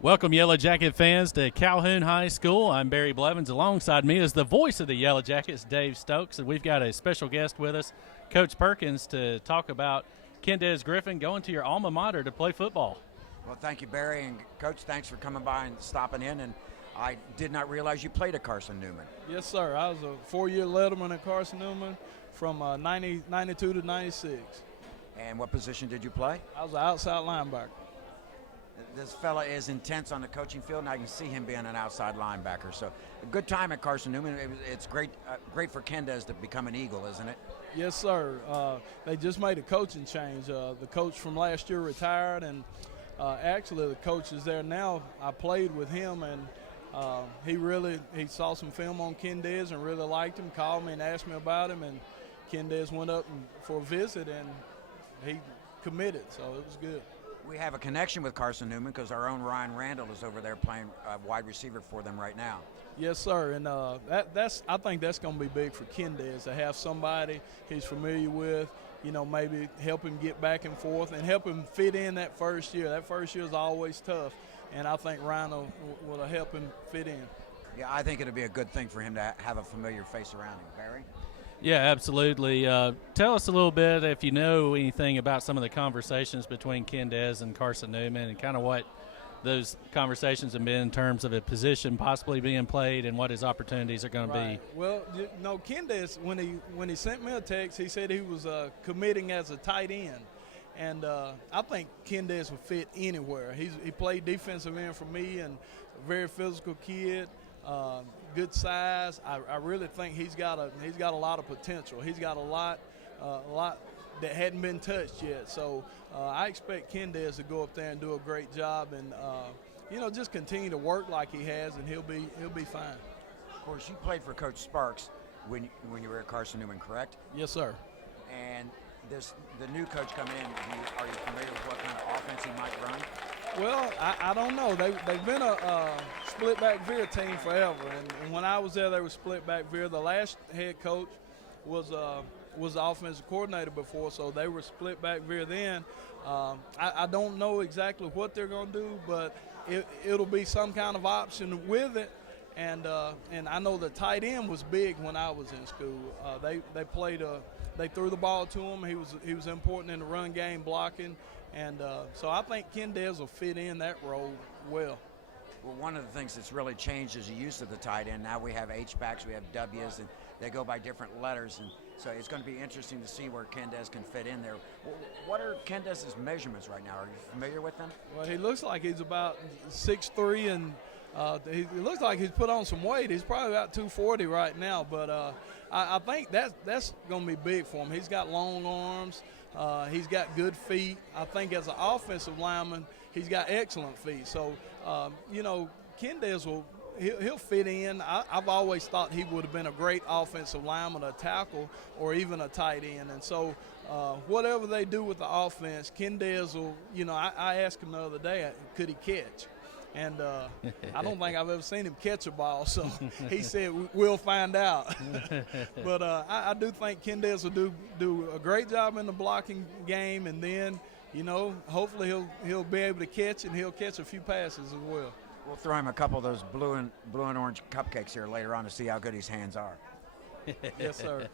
Welcome, Yellow Jacket fans, to Calhoun High School. I'm Barry Blevins. Alongside me is the voice of the Yellow Jackets, Dave Stokes, and we've got a special guest with us, Coach Perkins, to talk about Kendez Griffin going to your alma mater to play football. Well, thank you, Barry, and Coach, thanks for coming by and stopping in. And I did not realize you played at Carson Newman. Yes, sir. I was a four-year letterman at Carson Newman from 92 to 96. And what position did you play? I was an outside linebacker. This fella is intense on the coaching field, and I can see him being an outside linebacker. So a good time at Carson Newman. It's great for Kendez to become an Eagle, isn't it? Yes, sir. They just made a coaching change. The coach from last year retired, and actually the coach is there now. I played with him, and he saw some film on Kendez and really liked him, called me and asked me about him, and Kendez went up for a visit, and he committed, so it was good. We have a connection with Carson Newman because our own Ryan Randall is over there playing wide receiver for them right now. Yes, sir, and I think that's going to be big for Kendez to have somebody he's familiar with, maybe help him get back and forth and help him fit in that first year. That first year is always tough, and I think Ryan will help him fit in. Yeah, I think it'll be a good thing for him to have a familiar face around him. Barry? Yeah, absolutely. Tell us a little bit, if you know anything about some of the conversations between Kendez and Carson Newman and kind of what those conversations have been in terms of a position possibly being played and what his opportunities are going to be. Well, Kendez, when he sent me a text, he said he was committing as a tight end. And I think Kendez would fit anywhere. He played defensive end for me, and a very physical kid. Good size. I really think he's got a lot of potential. He's got a lot that hadn't been touched yet. So I expect Kendez to go up there and do a great job, and just continue to work like he has, and he'll be fine. Of course, you played for Coach Sparks when you were at Carson Newman, correct? Yes, sir. And the new coach coming in. Are you familiar with what kind of offense he might run? Well, I don't know. They've been a split back veer team forever, and when I was there, they were split back veer. The last head coach was the offensive coordinator before, so they were split back veer then. I don't know exactly what they're going to do, but it'll be some kind of option with it. And I know the tight end was big when I was in school. They threw the ball to him. He was important in the run game, blocking. And so I think Kendez will fit in that role well. Well, one of the things that's really changed is the use of the tight end. Now we have H-backs, we have W's, and they go by different letters. And so it's going to be interesting to see where Kendez can fit in there. What are Kendez's measurements right now? Are you familiar with them? Well, he looks like he's about 6'3", and he looks like he's put on some weight. He's probably about 240 right now, but I think that's going to be big for him. He's got long arms. He's got good feet. I think as an offensive lineman, he's got excellent feet. So, Kendez he'll fit in. I've always thought he would have been a great offensive lineman, a tackle, or even a tight end. And so, whatever they do with the offense, Kendez will. I asked him the other day, could he catch? And I don't think I've ever seen him catch a ball, so he said we'll find out. But I do think Kendez will do a great job in the blocking game, and then hopefully he'll be able to catch, and he'll catch a few passes as well. We'll throw him a couple of those blue and orange cupcakes here later on to see how good his hands are. Yes, sir.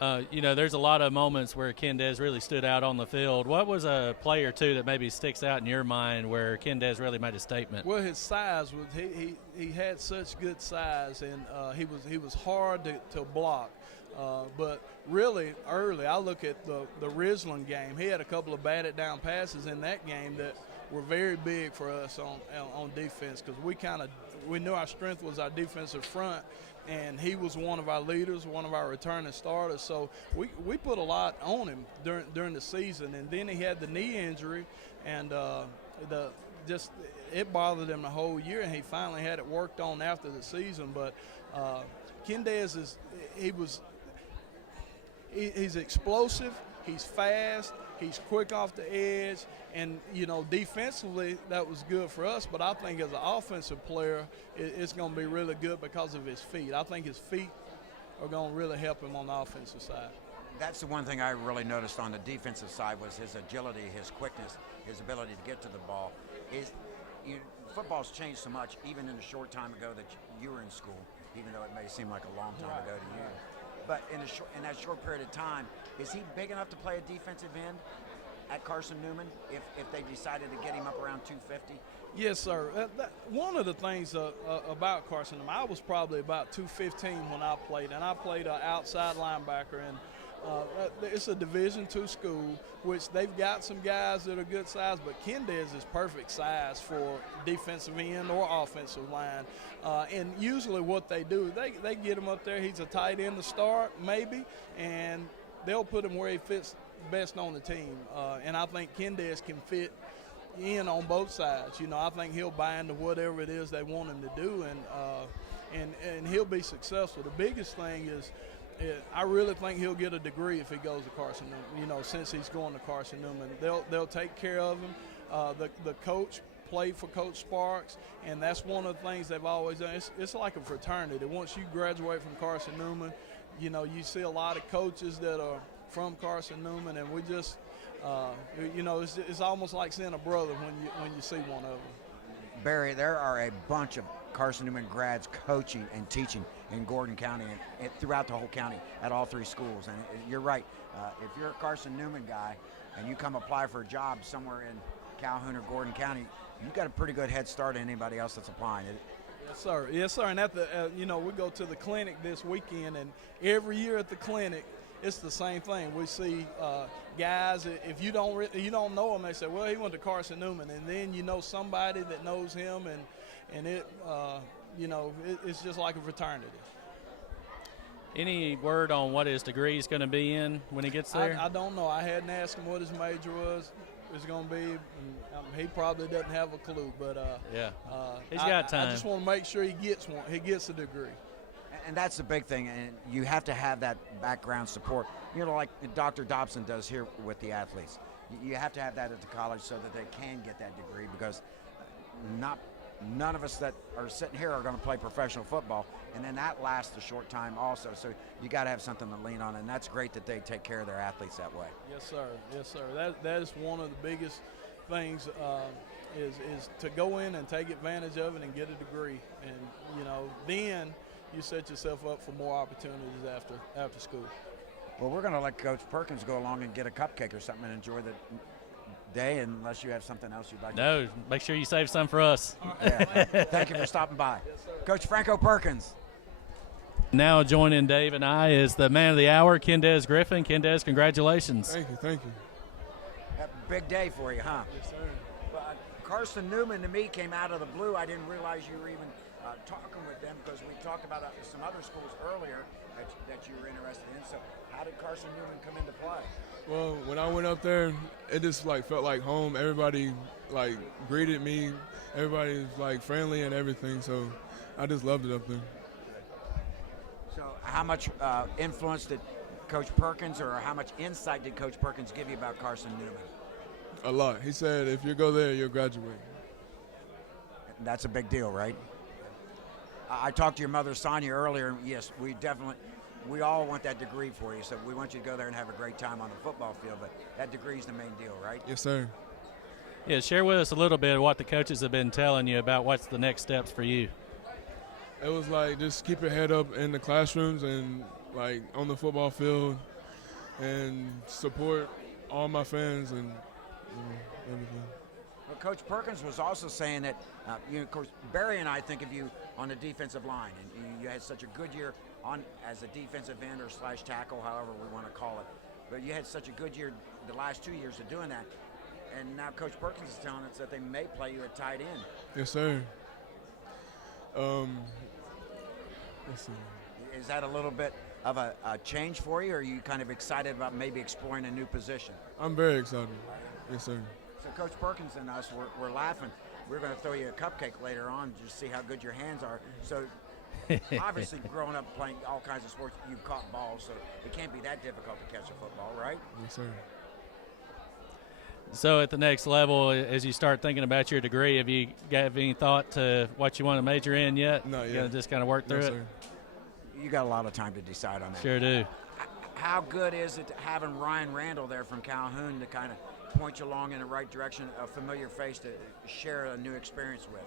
There's a lot of moments where Kendez really stood out on the field. What was a play or two that maybe sticks out in your mind where Kendez really made a statement? Well, his size was he had such good size, and he was hard to block. But really early, I look at the Ridgeland game. He had a couple of batted down passes in that game that were very big for us on defense, because we knew our strength was our defensive front. And he was one of our leaders, one of our returning starters. So we put a lot on him during the season. And then he had the knee injury, and it bothered him the whole year. And he finally had it worked on after the season. But Kendez he's explosive, he's fast, he's quick off the edge, and defensively that was good for us. But I think as an offensive player, it's going to be really good because of his feet. I think his feet are going to really help him on the offensive side. That's the one thing I really noticed on the defensive side was his agility, his quickness, his ability to get to the ball. football's changed so much, even in the short time ago that you were in school, even though it may seem like a long time ago to you. But in that short period of time, is he big enough to play a defensive end at Carson Newman if they decided to get him up around 250? Yes, sir. One of the things about Carson Newman, I was probably about 215 when I played, and I played an outside linebacker. And it's a Division II school, which they've got some guys that are good size, but Kendez is perfect size for defensive end or offensive line. And usually what they do, they get him up there. He's a tight end to start, maybe, and they'll put him where he fits best on the team. And I think Kendez can fit in on both sides. I think he'll buy into whatever it is they want him to do, and he'll be successful. The biggest thing is, I really think he'll get a degree if he goes to Carson Newman. Since he's going to Carson Newman, they'll take care of him. The coach played for Coach Sparks, and that's one of the things they've always done. It's like a fraternity. Once you graduate from Carson Newman, you see a lot of coaches that are from Carson Newman, and we just, it's almost like seeing a brother when you see one of them. Barry, there are a bunch of Carson Newman grads coaching and teaching in Gordon County and throughout the whole county at all three schools. And you're right. If you're a Carson Newman guy and you come apply for a job somewhere in Calhoun or Gordon County, you've got a pretty good head start on anybody else that's applying. Yes, sir. Yes, sir. And at the, we go to the clinic this weekend, and every year at the clinic, it's the same thing. We see guys, if you don't know them, they say, well, he went to Carson Newman, and then you know somebody that knows him, and it, it's just like a fraternity. Any word on what his degree is going to be in when he gets there? I don't know. I hadn't asked him what his major was going to be. And, he probably doesn't have a clue, but he's got time. I just want to make sure he gets one. He gets a degree. And that's the big thing, and you have to have that background support. Like Dr. Dobson does here with the athletes. You have to have that at the college so that they can get that degree, because none of us that are sitting here are going to play professional football, and then that lasts a short time also. So you got to have something to lean on, and that's great that they take care of their athletes that way. Yes, sir. Yes, sir. That is one of the biggest things is to go in and take advantage of it and get a degree, and then you set yourself up for more opportunities after school. Well, we're going to let Coach Perkins go along and get a cupcake or something and enjoy the day, unless you have something else you'd like to. No, make sure you save some for us. Yeah. Thank you for stopping by. Yes, Coach Franco Perkins. Now joining Dave and I is the man of the hour, Kendez Griffin. Kendez, congratulations. Thank you. Big day for you, huh? Yes, sir. Well, Carson Newman, to me, came out of the blue. I didn't realize you were even talking with them, because we talked about some other schools earlier that you were interested in. So how did Carson Newman come into play? Well, when I went up there, it just felt like home. Everybody greeted me. Everybody was friendly and everything. So I just loved it up there. So how much influence did Coach Perkins, or how much insight did Coach Perkins give you about Carson Newman? A lot. He said, if you go there, you'll graduate. That's a big deal, right? I talked to your mother, Sonia, earlier, and yes, we all want that degree for you, so we want you to go there and have a great time on the football field, but that degree is the main deal, right? Yes, sir. Yeah, share with us a little bit of what the coaches have been telling you about what's the next steps for you. It was just keep your head up in the classrooms and on the football field, and support all my fans and everything. Well, Coach Perkins was also saying that, of course, Barry and I think of you on the defensive line, and you had such a good year as a defensive end or / tackle, however we want to call it. But you had such a good year the last 2 years of doing that, and now Coach Perkins is telling us that they may play you at tight end. Yes, sir. Let's see. Is that a little bit of a change for you, or are you kind of excited about maybe exploring a new position? I'm very excited. Yes, sir. So Coach Perkins and us, we're laughing. We're going to throw you a cupcake later on just to see how good your hands are. So obviously growing up playing all kinds of sports, you've caught balls, so it can't be that difficult to catch a football, right? Yes, sir. So at the next level, as you start thinking about your degree, have you got any thought to what you want to major in yet? Not yet. You just kind of work through Yes, it? sir. You got a lot of time to decide on that. Sure do. How good is it having Ryan Randall there from Calhoun to kind of point you along in the right direction, a familiar face to share a new experience with?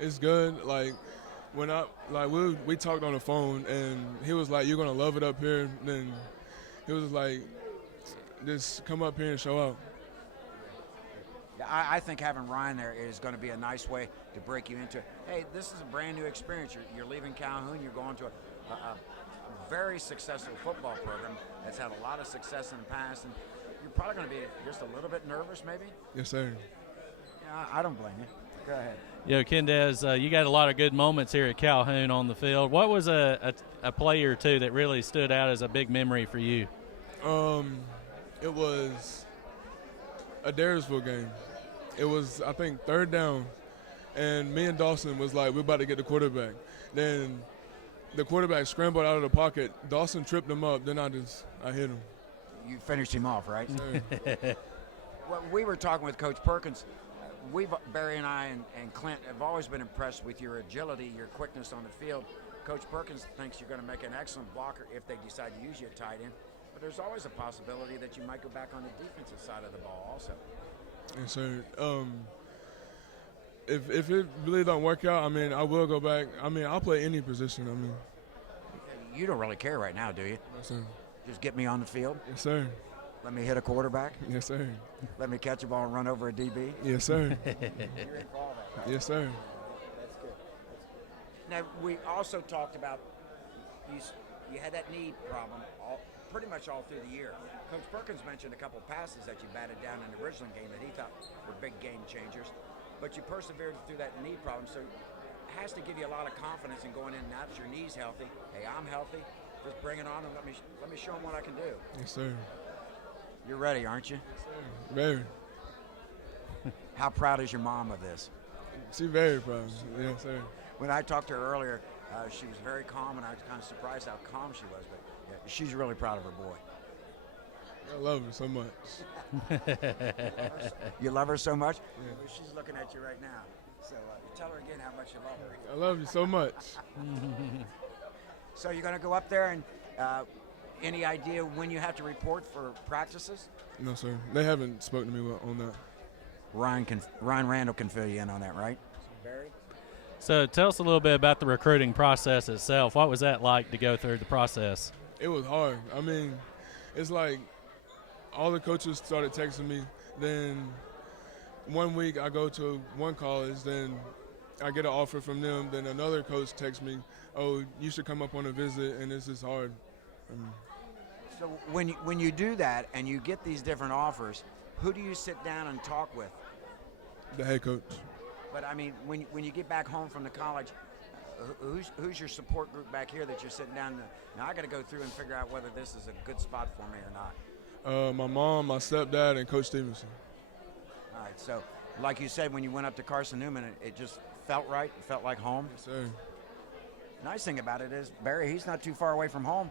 It's good. Like when we talked on the phone, and he was like, "You're gonna love it up here." Then he was like, "Just come up here and show out." I think having Ryan there is going to be a nice way to break you into, hey, this is a brand new experience. You're leaving Calhoun, you're going to a very successful football program that's had a lot of success in the past, and you're probably going to be just a little bit nervous maybe? Yes, sir. Yeah, I don't blame you. Go ahead. Kendez, you got a lot of good moments here at Calhoun on the field. What was a play or two that really stood out as a big memory for you? It was a Daresville game. It was, I think, third down, and me and Dawson was like, we're about to get the quarterback. Then the quarterback scrambled out of the pocket. Dawson tripped him up. Then I hit him. You finished him off, right? Sir. Well, we were talking with Coach Perkins. Barry and I and Clint have always been impressed with your agility, your quickness on the field. Coach Perkins thinks you're going to make an excellent blocker if they decide to use you at tight end. But there's always a possibility that you might go back on the defensive side of the ball also. Yes, sir. If it really don't work out, I mean, I will go back. I mean, I'll play any position. I mean, you don't really care right now, do you? yes, sir. Just get me on the field. Yes, sir. Let me hit a quarterback. Yes, sir. Let me catch a ball and run over a DB. Yes, sir. You're in for all that. Yes, sir. That's good. Now we also talked about you had that knee problem pretty much all through the year. Coach Perkins mentioned a couple passes that you batted down in the Ridgeland game that he thought were big game changers, but you persevered through that knee problem, so it has to give you a lot of confidence in going in now that your knee's healthy. Hey, I'm healthy. Just bring it on and let me show them what I can do. Yes, sir. You're ready, aren't you? Yes, sir. Very. How proud is your mom of this? She's very proud. Yes, sir. When I talked to her earlier, she was very calm, and I was kind of surprised how calm she was, but yeah, she's really proud of her boy. I love her so much. You love her so much? Yeah. Well, she's looking at you right now. So tell her again how much you love her. I love you so much. So you're going to go up there, and any idea when you have to report for practices? No, sir. They haven't spoken to me on that. Ryan Randall can fill you in on that, right? Barry? So tell us a little bit about the recruiting process itself. What was that like to go through the process? It was hard. I mean, it's like all the coaches started texting me. Then 1 week I go to one college, then I get an offer from them. Then another coach texts me, oh, you should come up on a visit, and this is hard. So when you do that and you get these different offers, who do you sit down and talk with? The head coach. But, I mean, when you get back home from the college, who's your support group back here that you're sitting down to, now I got to go through and figure out whether this is a good spot for me or not? My mom, my stepdad, and Coach Stevenson. All right, so like you said, when you went up to Carson Newman, it just felt right? It felt like home? Yes, sir. Nice thing about it is, Barry, he's not too far away from home.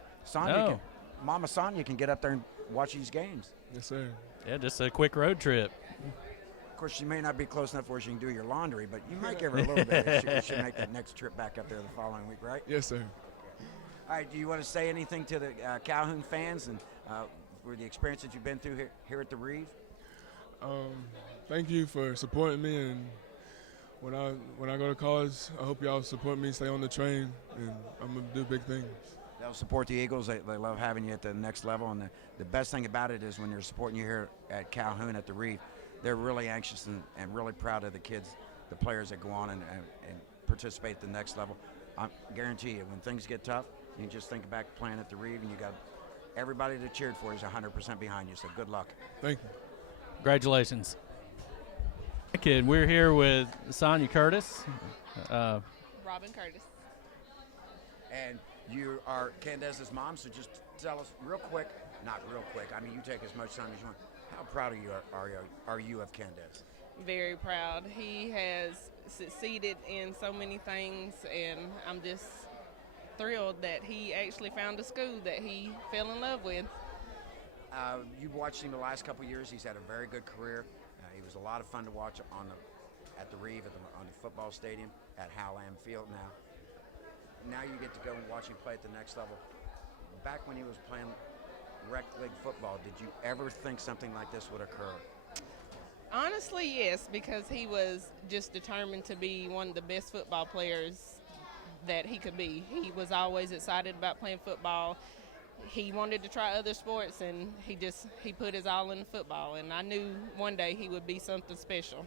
Mama Sonia can get up there and watch these games. Yes, sir. Yeah, just a quick road trip. Of course, she may not be close enough where she can do your laundry, but you might give her a little bit if she make that next trip back up there the following week, right? Yes, sir. All right, do you want to say anything to the Calhoun fans and for the experience that you've been through here at the Reeve? Thank you for supporting me, and when I go to college, I hope y'all support me, stay on the train, and I'm going to do big things. They'll support the Eagles. They love having you at the next level, and the best thing about it is when they're supporting you here at Calhoun at the Reeve, they're really anxious and really proud of the kids, the players that go on and participate at the next level. I guarantee you, when things get tough, you just think back playing at the Reeve, and you got everybody that cheered for you is 100% behind you, so good luck. Thank you. Congratulations. Kid, we're here with Sonia Curtis. Robin Curtis. And you are Candez's mom, so just tell us real quick, not real quick, I mean you take as much time as you want, how proud are you of Candez? Very proud. He has succeeded in so many things, and I'm just thrilled that he actually found a school that he fell in love with. You've watched him the last couple of years. He's had a very good career. He was a lot of fun to watch at the Reeve on the football stadium at Howland Field Now you get to go and watch him play at the next level. Back when he was playing rec league football, did you ever think something like this would occur? Honestly, yes, because he was just determined to be one of the best football players that he could be. He was always excited about playing football. He wanted to try other sports, and he put his all in football. And I knew one day he would be something special.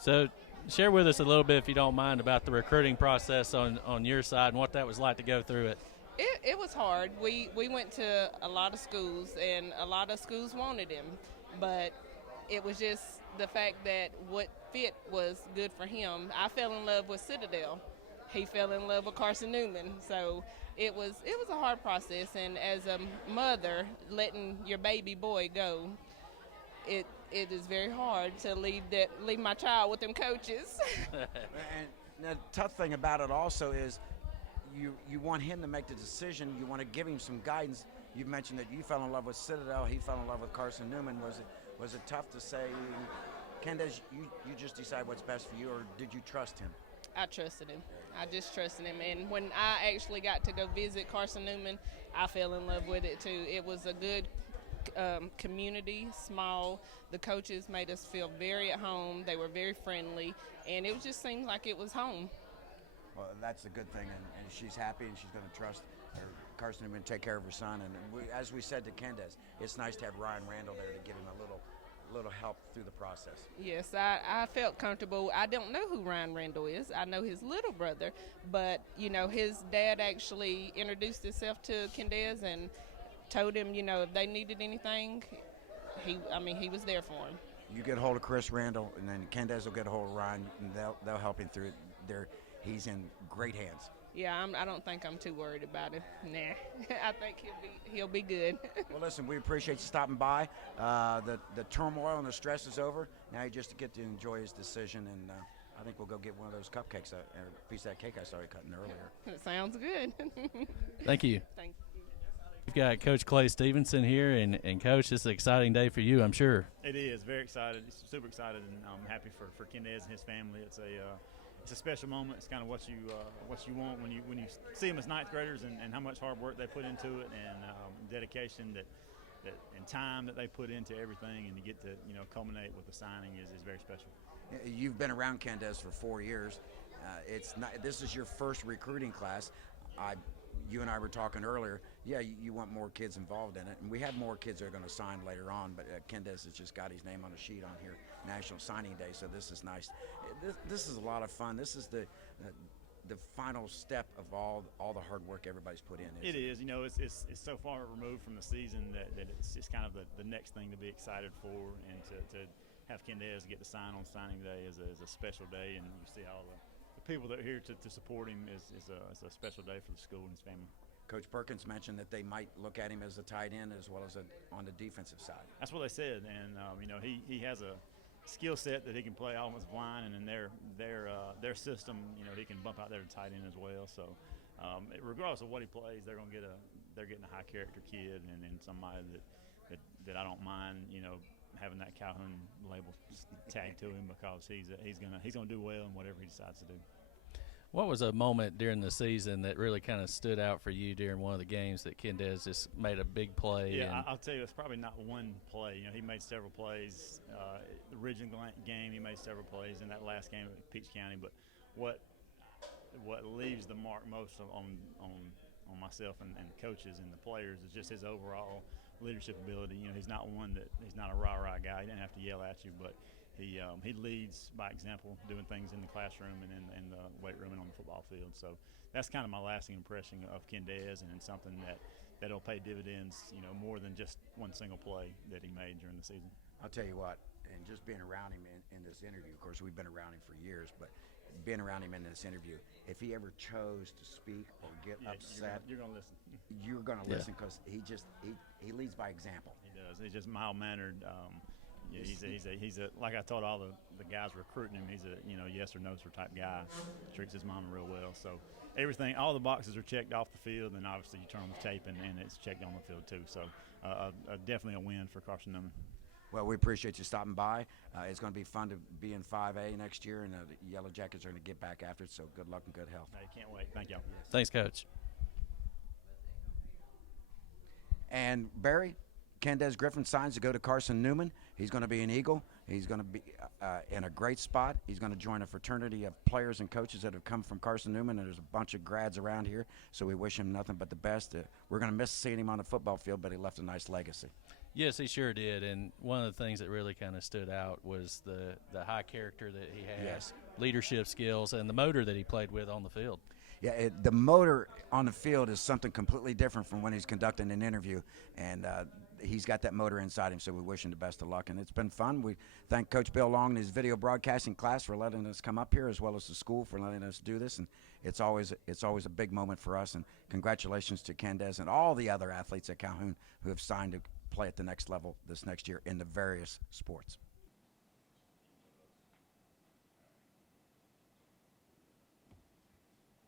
So share with us a little bit, if you don't mind, about the recruiting process on your side and what that was like to go through it. It was hard. We went to a lot of schools, and a lot of schools wanted him. But it was just the fact that what fit was good for him. I fell in love with Citadel. He fell in love with Carson Newman. So it was a hard process. And as a mother, letting your baby boy go, it is very hard to leave my child with them coaches. And the tough thing about it also is you want him to make the decision. You want to give him some guidance. You mentioned that you fell in love with Citadel. He fell in love with Carson Newman. Was it tough to say, Kendez, you just decide what's best for you, or did you trust him? I trusted him. I just trusted him. And when I actually got to go visit Carson Newman, I fell in love with it too. It was a good community, small. The coaches made us feel very at home. They were very friendly, and it just seemed like it was home. Well, that's a good thing, and she's happy, and she's going to trust her. Carson Newman to take care of her son. And as we said to Kendez, it's nice to have Ryan Randall there to give him a little help through the process. Yes, I felt comfortable. I don't know who Ryan Randall is. I know his little brother, but his dad actually introduced himself to Kendez and told him, if they needed anything, he was there for him. You get a hold of Chris Randall, and then Kendez will get a hold of Ryan, and they'll help him through it. He's in great hands. Yeah, I don't think I'm too worried about him. Nah, I think he'll be good. Well, listen, we appreciate you stopping by. The turmoil and the stress is over. Now you just get to enjoy his decision, and I think we'll go get one of those cupcakes, or a piece of that cake I saw you cutting earlier. It sounds good. Thank you. Thank you. We've got Coach Clay Stevenson here, and Coach, this is an exciting day for you, I'm sure. It is. Very excited. Super excited, and I'm happy for Kendez and his family. It's a special moment. It's kind of what you want when you see them as ninth graders, and how much hard work they put into it, and dedication that and time that they put into everything, and to get to culminate with the signing is very special. You've been around Kendez for 4 years. This is your first recruiting class. You and I were talking earlier. Yeah, you want more kids involved in it, and we have more kids that are going to sign later on. But Kendez has just got his name on a sheet on here, National Signing Day. So this is nice. This is a lot of fun. This is the final step of all the hard work everybody's put in. It is. It's so far removed from the season that it's just kind of the next thing to be excited for, and to have Kendez get to sign on signing day is a special day, and you see all the people that are here to support him is a special day for the school and his family. Coach Perkins mentioned that they might look at him as a tight end as well as on the defensive side. That's what they said, and he has a skill set that he can play offensive line, and in their system, he can bump out there to tight end as well. So regardless of what he plays, they're getting a high character kid, and somebody that I don't mind having that Calhoun label tagged to him, because he's gonna do well in whatever he decides to do. What was a moment during the season that really kind of stood out for you during one of the games that Kendez just made a big play? Yeah, I'll tell you, it's probably not one play. He made several plays. The original game, he made several plays in that last game at Peach County. But what leaves the mark most on myself and coaches and the players is just his overall leadership ability. He's not a rah-rah guy. He didn't have to yell at you, but he leads by example, doing things in the classroom and in the weight room and on the football field. So that's kind of my lasting impression of Kendez, and it's something that'll pay dividends, more than just one single play that he made during the season. I'll tell you what, and just being around him in this interview, of course, we've been around him for years, but being around him in this interview, if he ever chose to speak or get upset, you're going to listen. You're going to listen, because he leads by example. He does. He's just mild-mannered. He's a like I told all the guys recruiting him, he's a yes or no sort of type guy. Treats his mama real well. So all the boxes are checked off the field, and obviously you turn on the tape and it's checked on the field too. So definitely a win for Carson Newman. Well, we appreciate you stopping by. It's going to be fun to be in 5A next year, and the Yellow Jackets are going to get back after it. So good luck and good health. I can't wait. Thank y'all. Thanks, Coach. And Barry, Kendez Griffin signs to go to Carson Newman. He's going to be an Eagle. He's going to be in a great spot. He's going to join a fraternity of players and coaches that have come from Carson Newman, and there's a bunch of grads around here, so we wish him nothing but the best. We're going to miss seeing him on the football field, but he left a nice legacy. Yes, he sure did, and one of the things that really kind of stood out was the high character that he had, Yes. leadership skills, and the motor that he played with on the field. Yeah, the motor on the field is something completely different from when he's conducting an interview, and he's got that motor inside him, so we wish him the best of luck. And it's been fun. We thank Coach Bill Long and his video broadcasting class for letting us come up here, as well as the school for letting us do this. And it's always a big moment for us. And congratulations to Kendez and all the other athletes at Calhoun who have signed to play at the next level this next year in the various sports.